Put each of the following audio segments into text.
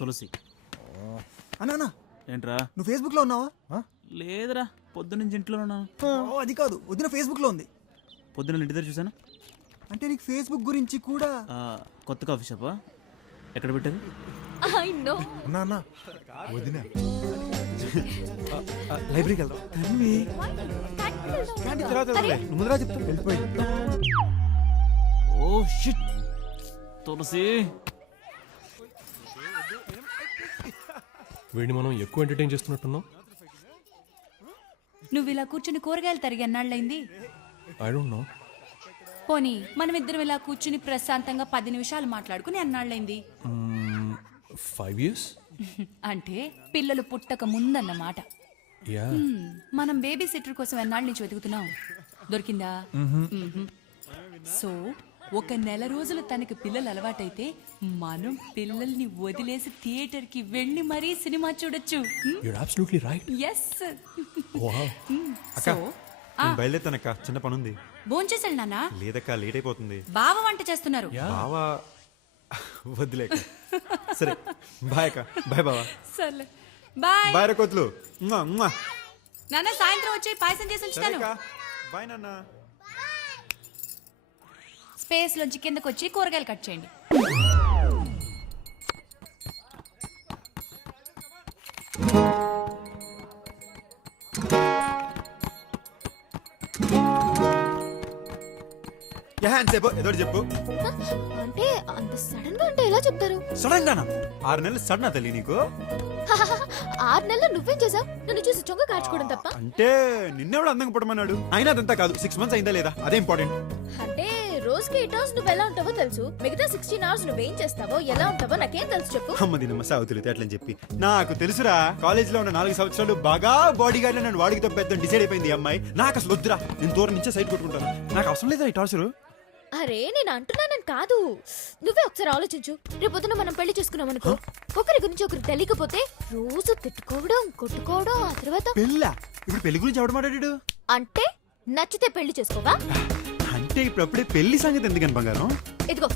తులసి. అన్నా ఏంట్రా? నువ్వు ఫేస్బుక్ లో ఉన్నావా? లేదురా, పొద్దున్నుంచి ఇంట్లో ఉన్నాను. అది కాదు, వదిన ఫేస్బుక్ లో ఉంది. పొద్దున్న ఇంటి దగ్గర చూసాను. అంటే నీకు ఫేస్బుక్ గురించి కూడా? కొత్త కాఫీ షాపా? ఎక్కడ పెట్టారు? లైబ్రరీకి వెళ్దాం. ముందుగా చెప్తా వెళ్ళిపోయి. ఓ షిట్ తులసి. వీడిని మనం ఎక్కువ ఎంటర్టైన్ చేస్తున్నట్టున్నాం. నువ్వు ఇలా కూర్చుని కూరగాయలు తరిగి అన్నాళ్ళైంది. I don't know. పోనీ మనం ఇద్దరం ఇలా కూర్చుని ప్రశాంతంగా 10 నిమిషాలు మాట్లాడుకుని అన్నాళ్ళైంది. 5 years. అంటే పిల్లలు పుట్టక ముందన్నమాట. యా. మనం బేబీ సిట్టర్ కోసం ఎన్నాళ్ళ నుంచి వెతుకుతున్నాం. దొరికిందా? సో ఒక నెల రోజులు తనకి పిల్లలు అలవాటైతే మనం పిల్లల్ని వదిలేసి థియేటర్ కి వెళ్ళి మరీ సినిమా చూడొచ్చు. You're absolutely right. Yes. Wow. అక్క బయలుదేరుతానక్క, చిన్న పని ఉంది. భోంచేసాడు నాన్న? లేదక్క, లేట్ అయిపోతుంది. బావ వంట చేస్తున్నారు. బావా వద్దులేక. సరే బాయ్ అక్క. బాయ్ బావా. సర్లే బాయ్. బాయ్ రకోత్లు. నాన్న సాయంత్రం వచ్చి పాయసం చేసి ఉంచుతాను. బాయ్ నాన్న. స్పేస్ లోంచి కిందకు వచ్చి కూరగాయలు కట్ చేయండి. ఏదో చెప్పు. అంటే అంత సడన్ గా అంటే ఎలా చెప్తారు? సడన్ గానా? 6 నెలలు సడన్ తల్లి నీకు? 6 నెలలు నువ్వేం చేసావు? నన్ను చూసి చొంగ కాచుకోవడం తప్ప? అంటే నిన్నెవడు అందంగా పుట్టమన్నాడు? అయినా అదంతా కాదు, 6 months అయిందా లేదా అదే ఇంపార్టెంట్. అంటే రోజుకి 8 hours నువ్వు ఎలా ఉంటావో తెలుసు, మిగతా 16 hours నువ్వేం చేస్తావో ఎలా ఉంటావో నాకేం తెలుసు చెప్పు. అమ్మ దీనమ్మ సాగుతులు అట్లని చెప్పి నాకు తెలుసురా. కాలేజ్ లో ఉన్న 4 సంవత్సరాలు బాగా బాడీ గార్డ్ నన్ను వాడికి పెద్ద డిసైడ్ అయిపోయింది ఈ అమ్మాయి. నాకు అసలు వద్దురా, నేను దూరం నుంచే సైడ్ కొట్టుకుంటాను. నాకు అవసరం లేదా ఈ టార్చర్. అరే నేను అంటున్నానని కాదు, నువ్వే ఒకసారి ఆలోచించు. రేపొద్దున మనం పెళ్లి చేసుకున్నాం అనుకో, ఒకరి గురించి ఒకరికి తెలియకపోతే రోజు తిట్టుకోవడం కొట్టుకోవడం, ఆ తర్వాత పెళ్ళా? ఇప్పుడు పెళ్లి గురించి ఎవడు మాట్లాడాడు? అంటే నచ్చితే పెళ్లి చేసుకోవా? అంటే ఇప్పుడు అప్పుడే పెళ్లి సంగతి ఎందుకని బంగారం? ఇదిగో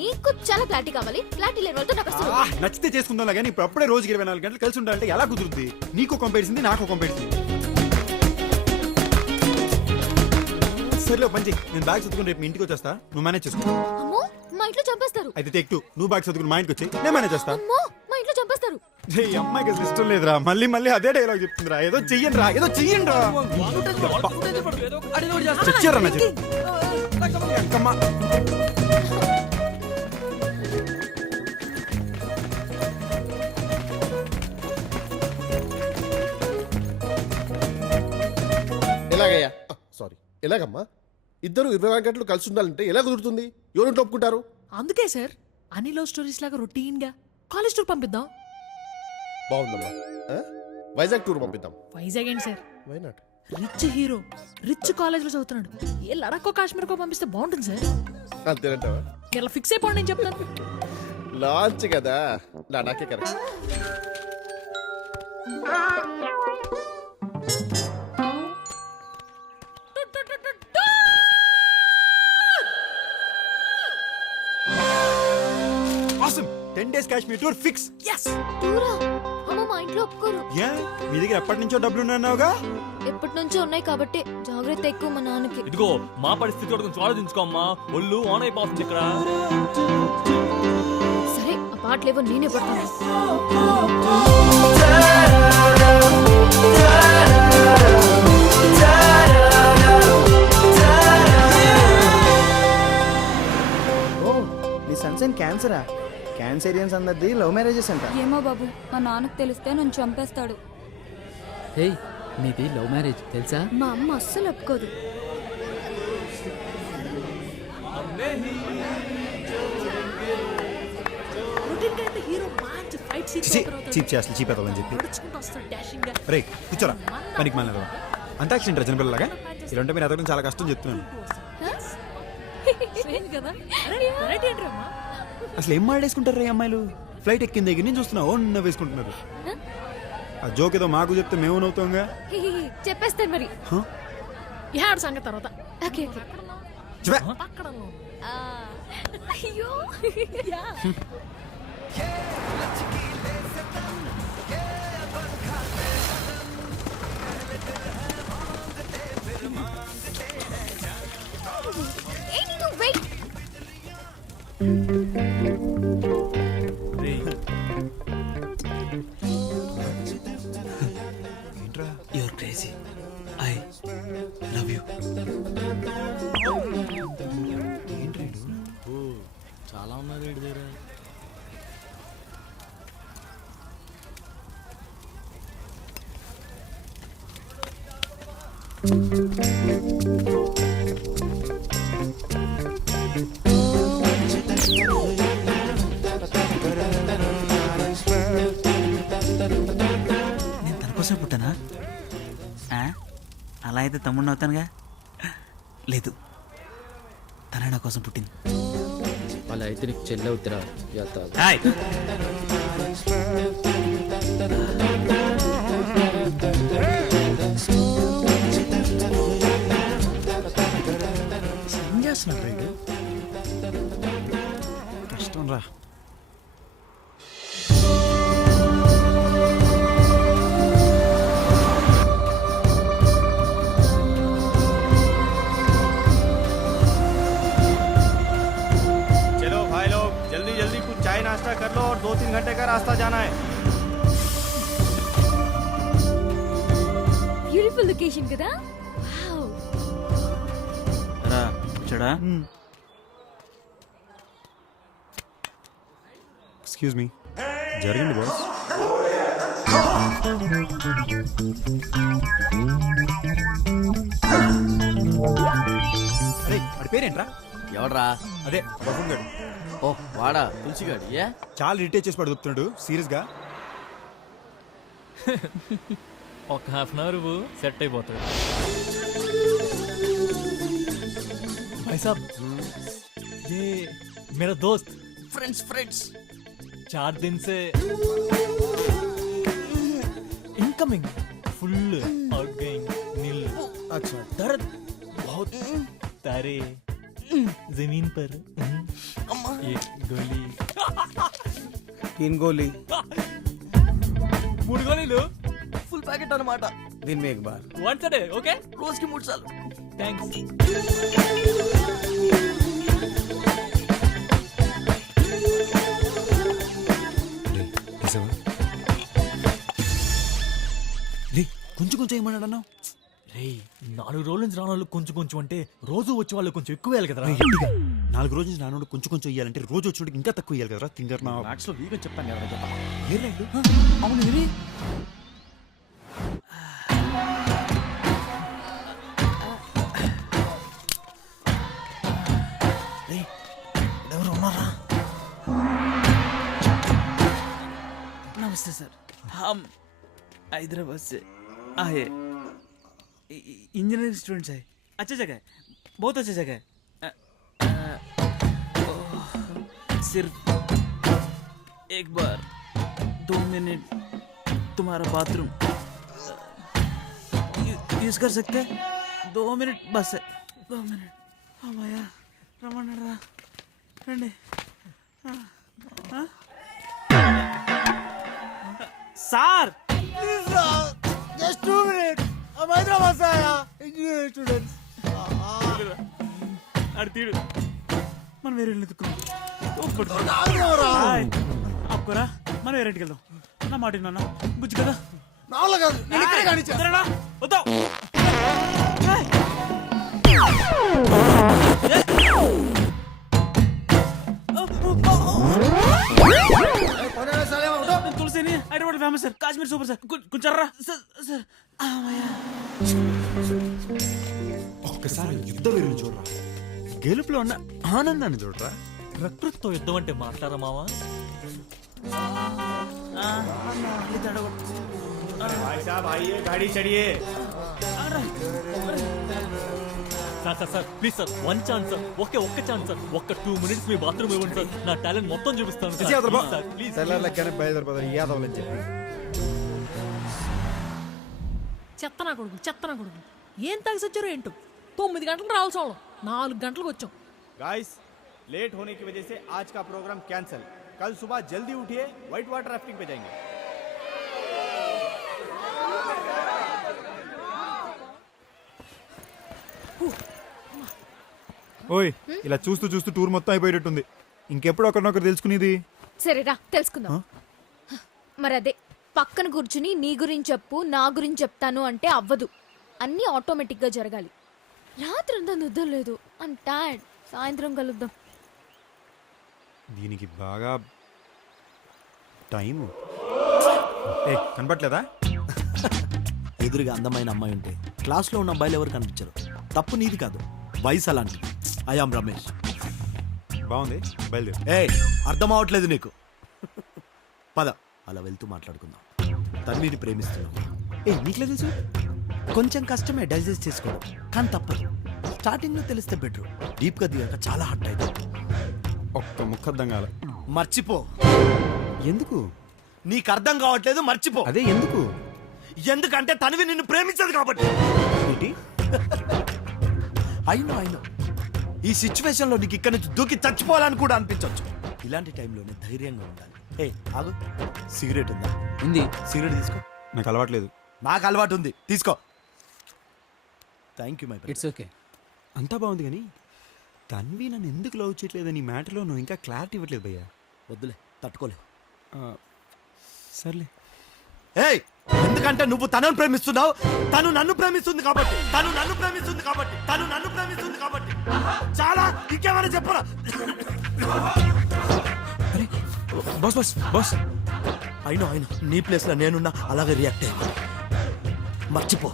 నీకు చాలా క్లారిటీ కావాలి, క్లారిటీ లేని వాళ్ళతో నాకు అసలు నచ్చితే చేసుకుందాం కానీ ఇప్పుడు అప్పుడే రోజుకి 24 గంటలు కలిసి ఉండాలంటే ఎలా కుదురుద్ది? నీకు కంపేరిసింది, నాకు కంపేరిసింది. సరేలే పంచి, నేను బ్యాగ్ చదువుకుని రేపు మీ ఇంటికి వచ్చేస్తా, నువ్వు మేనేజ్ చేసుకో. అమ్మో మా ఇంట్లో చంపేస్తారు. అయితే టేక్ 2, నువ్వు బ్యాగ్ చదువుకుని మా ఇంటికి వచ్చి నేను మేనేజ్ చేస్తా. అమ్మో మా ఇంట్లో చంపేస్తారు. ఈ అమ్మాయికి అసలు ఇష్టం లేదురా, మళ్ళీ మళ్ళీ అదే డైలాగ్ చెప్తుందిరా. ఏదో చెయ్యండి రా, ఏదో చెయ్యండి రా. చచ్చారా నా చెప్పి. ఎలాగయ్యా? సారీ, ఎలాగమ్మా? ఇద్దరు 24 గంటలు కలిసి ఉండాలంటే ఎలా కుదురుతుంది? ఎవరు ఒప్పుకుంటారు? అందుకే సార్ అన్ని లవ్ స్టోరీస్ లాగా రొటీన్ గా కాలేజ్ టూర్ పంపిద్దాం. బాగుందమ్మా. వైజాగ్ టూర్ పంపిద్దాం. వైజాగ్ ఏంటి sir? Why not? Rich hero rich college లో చదువుతున్నాడు. ఏ లడాక్కో కాశ్మీర్కో పంపిస్తే బాగుంటుంది సార్. అంతేనంటావా? ఇలా ఫిక్స్ అయిపోండి, నేను చెప్తాను. లాంచ్ కదా, లడాకే correct. Awesome! 10 days Kashmir tour fix. yes. టూరా? అమ్మ మా ఇంట్లో ఒప్పుకోరు. యా, మీ దగ్గర ఎప్పటి నుంచో డబ్బులు ఉన్నాయన్నావుగా? ఎప్పటి నుంచో ఉన్నాయి కాబట్టి జాగ్రత్త ఎక్కువ మా నాన్నకి. ఇదిగో మా పరిస్థితి కూడా కొంచెం ఆలోచించుకోమ్మా, ఒళ్ళు ఆన్ అయిపోతుంది ఇక్కడ. సరే ఆ పాటలేవో నేనే పడతాను. నీ సన్సైన్ క్యాన్సరా? క్యాన్సరియన్స్ అందరిది లవ్ మ్యారేజెస్ అంట. ఏమో బాబు, మా నాన్నకు తెలిస్తే నన్ను చంపేస్తాడు. ఏయ్, నీది లవ్ మ్యారేజ్ తెలుసా? మా అమ్మ అస్సలు ఒప్పుకోదు. రొటీన్ గా అయితే హీరో మంచి ఫైట్ సీన్స్ చీప్ చేస్తా, చీప్ అవుతుందని చెప్పి. నడుచుకుంటూ వస్తాడు డాషింగ్ గా. రే కూర్చోరా, పనికి మళ్ళీ అంతా యాక్సిడెంట్ జనపిల్లలాగా. ఇలాంటి మీరు ఎదగడం చాలా కష్టం చెప్తున్నాను. Strange కదా? అరే వెరైటీ ఏంట్రమ్మా? అసలు ఏం మాడేసుకుంటారు రే అమ్మాయిలు? ఫ్లైట్ ఎక్కిన దగ్గర నుంచి చూస్తున్నా ఓన్న వేసుకుంటున్నారు. ఆ జోక్ ఏదో మాకు చెప్తే మేము నవ్వుతాంగా. చెప్పేస్తాను మరి. యాడ్ సంగతి తర్వాత. Okay okay. పక్కన అయ్యో నేను తన కోసం పుట్టానా? ఆ? అలా అయితే తమ్ముడిని అవుతానుగా. లేదు, తన నా కోసం పుట్టింది. అలా అయితే నీకు చెల్లి అవుతురా హాయ్. ఏం చేస్తున్నాడు రైడు? కష్టం రా. चलो भाई लोग जल्दी जल्दी कुछ चाय नाश्ता कर लो और 2-3 घंटे का रास्ता जाना है. బ్యూటిఫుల్ లొకేషన్ కదా. వావ్. రా వచ్చాడా? ఎక్స్క్యూజ్ మీ, జరిగింది బాస్. అరే వాడి పేరేంట్రా? ఎవడ్రా? అదే బఫూన్ గాడు. ఓ వాడా తులసిగాడు. ఏ చాలా ఇరిటేట్ చేసి పడుతున్నాడు సీరియస్ గా. ఒక హాఫ్ అన్ అవర్ సెట్ అయిపోతాడు. भाई साहब ये मेरा दोस्त ఫ్రెండ్స్ 4 दिन से इनकमिंग फुल आउटगोइंग नील. अच्छा. दर्द बहुत तारे जमीन पर एक गोली 3 गोली 3 గోళీలు ఫుల్ ప్యాకెట్ అన్నమాట. दिन में एक बार. వన్స్ డే ఓకే రోజుకి 3 సార్లు. థ్యాంక్స్. కొంచెం కొంచెం ఏమన్నాడు అన్నావు? రే 4 రోజుల నుంచి రాను వాళ్ళు కొంచెం కొంచెం అంటే రోజు వచ్చే వాళ్ళు కొంచెం ఎక్కువ వేయాలి కదరా. 4 రోజుల నుంచి నాన్నోడు కొంచెం కొంచెం ఇయ్యాలంటే రోజు వచ్చినోడికి ఇంకా తక్కువ ఇయ్యాలి కదరా. తింగర్ నా యాక్చువల్ వీగా చెప్పాను కదా. ఏ రైడు? అవును ఇది. ఎవరు ఉన్నారా? नमस्ते सर, हम हैदराबाद से आए. इंजीनियरिंग स्टूडेंट्स है. अच्छा जगह है, बहुत अच्छा जगह है. सिर्फ एक बार 2 मिनट तुम्हारा बाथरूम यूज कर सकते हैं? 2 मिनट बस है. 2 मिनट. अम्माया रमणरा రండి. Sir Just 2 minutes. हम हैदराबाद से आया. Engineering students. అడి తీడు. మనం వేరే ఇల్లు ఎత్తుకున్నాం. ఆపుకోరా, మనం వేరే ఇంటికి వెళ్దాం. నా మాట నాన్న బుజ్జి కదా. నా వల్ల కాదు. నేను ఇక్కడే కానిచ్చా. వదలరా, వద్దాం. తులసిని Hyderabad famous sir. Kashmir super sir. కొంచెం రా సార్. ఒక్కసారి యుద్ధ వీరుని చూడరా. గెలుపులో ఉన్న ఆనందాన్ని చూడరా. ప్రకృతితో యుద్ధం అంటే మాట్లాడరా మావా. भाई साहब आइए, गाड़ी चढ़िए. Sir please sir, 1 chance sir. ఒక్క ఛాన్స్ సార్. ఒక్క 2 మినిట్స్ మీ బాత్రూమ్ ఇవ్వండి సార్. నా టాలెంట్ మొత్తం చూపిస్తాను సార్. Please sir. లెక్కనే బయలుదేరిపోతారు యాదవ్లని చెప్పి. చెత్త నా కొడుకు ఏం తాగి సచ్చారో ఏంటో. 9 గంటలకు రావాల్సి వాళ్ళం, 4 గంటలకు వచ్చాం. गाइस, लेट होने की वजह से आज का प्रोग्राम कैंसिल. कल सुबह जल्दी उठिए, व्हाइट वाटर राफ्टिंग पे जाएंगे. ఓయ్, ఇలా చూస్తూ చూస్తూ టూర్ మొత్తం అయిపోయేటట్టుంది. ఇంకెప్పుడు ఒకరినొకరు తెలుసుకునేది? సరేరా తెలుసుకుందాం. మరి అదే పక్కన కూర్చుని నీ గురించి చెప్పు, నా గురించి చెప్తాను అంటే అవ్వదు. అన్నీ ఆటోమేటిక్ గా జరగాలి. రాత్రంతా నిద్ర లేదు. I'm tired. సాయంత్రం కలుద్దాం. దీనికి బాగా టైము. కనపట్లేదా? ఎదురుగా అందమైన అమ్మాయి ఉంటే క్లాస్లో ఉన్న అబ్బాయిలు ఎవరు కనిపించరు. తప్పు నీది కాదు, వయసు అలాంటిది. ఐఆమ్ రమేష్. బాగుంది, బయలుదేరు. ఏ అర్థం అవట్లేదు నీకు. పద అలా వెళ్తూ మాట్లాడుకుందాం. తన్విని ప్రేమిస్తున్నాం. ఏ నీకులే తెలుసు? కొంచెం కష్టమే డైజెస్ట్ చేసుకోవడం, కానీ తప్పదు. స్టార్టింగ్ లో తెలిస్తే బెటర్, డీప్ గా దిగాక చాలా హట్ అవుతుంది. ఒక్క ముక్క అర్థం కాల. మర్చిపో. ఎందుకు? నీకు అర్థం కావట్లేదు, మర్చిపో. అదే ఎందుకు? ఎందుకంటే తనవి నిన్ను ప్రేమించదు కాబట్టి. ఏంటి? అయినో ఈ సిచ్యువేషన్ లో నీకు ఇక్కడ నుంచి దూకి చచ్చిపోవాలని కూడా అనిపించవచ్చు. ఇలాంటి టైంలోనే ధైర్యంగా ఉండాలి. ఏ ఆగు, సిగరెట్ ఉందా? ఉంది. సిగరెట్ తీసుకో. నాకు అలవాట్లేదు. నాకు అలవాటు ఉంది, తీసుకో. Thank you my friend. It's okay. అంతా బాగుంది కానీ తన్వి నన్ను ఎందుకు లవ్ చేయట్లేదు నీ మ్యాటర్లో నువ్వు ఇంకా క్లారిటీ ఇవ్వట్లేదు భయ్యా. వద్దులే, తట్టుకోలేవు. సర్లే. ఏయ్, ఎందుకంటే నువ్వు తనను ప్రేమిస్తున్నావు, తను నన్ను ప్రేమిస్తుంది కాబట్టి. చాలా ఇంకేమైనా చెప్పరా? బాస్ బాస్ బాస్ అయినా నీ ప్లేస్ లో నేనున్నా అలాగే రియాక్ట్ అయ్యా. మర్చిపో.